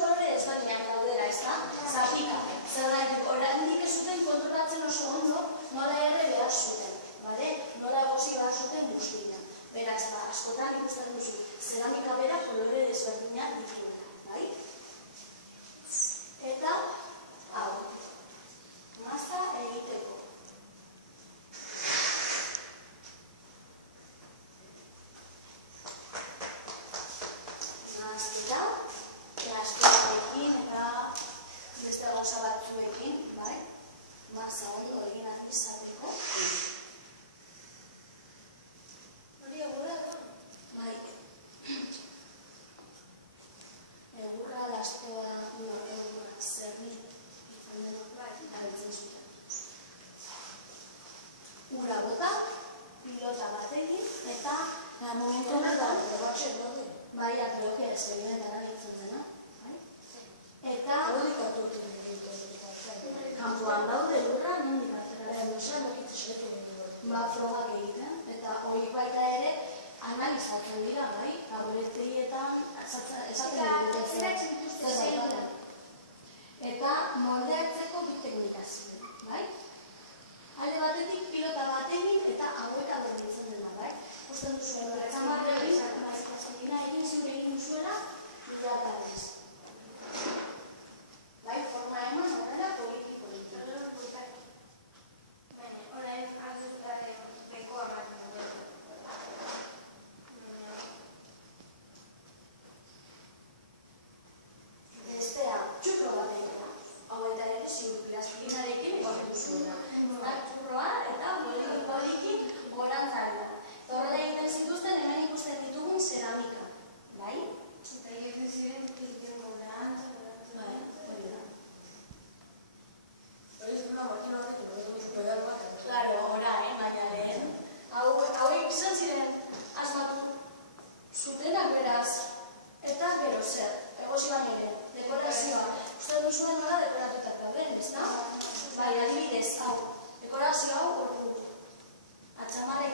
kolore ezberdinak daudela, ezta? Zapika. Zergatik, oraindik ez zuten kontrolatzen oso ondo nola erre behar zuten, bale? Nola egosi behar zuten guztia. Beraz, askotan ikusten duzu, zeramika bera kolore ezberdinak dituela, bai? Eta, hau, maza egiteko. Nahazketa, plastiarekin eta beste gauza batzuekin, bai? Maza ondo egin ahal izateko. Hori egurra da? Bai. Egurra, lastoa, zerri, izan denok bai, abiltzen zuten. Ura bota, pilota bat egin, eta momentu honetan, bai, atlokia ez egin dara gintzen dena. Eta kanpoan daude lurra, nondik hartzera frogak egiten, eta hori baita ere analizatzen dira, bai, laborategietan esaten dute. Eta moldeatzeko bi teknikazio, bai? Alde batetik pilota bat egin eta haueka berditzen dena, bai? Usten duzu, txamarra egin, egin zure egin duzuela, hidratarez.